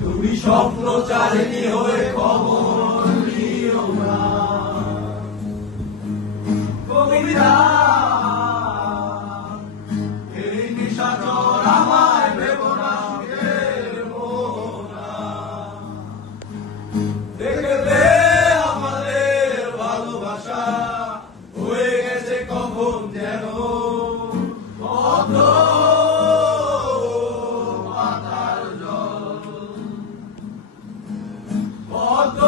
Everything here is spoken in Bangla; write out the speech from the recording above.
তুমি স্বপ্নচারিণী হয়ে খবর নিও না। কবিতা এই নিশাচর আমায় ভেবো না, ভেবো না। দেখবে আমাদের ভালোবাসা হয়ে গেছে কখন যেন পদ্ম পাতার জল। পদ্ম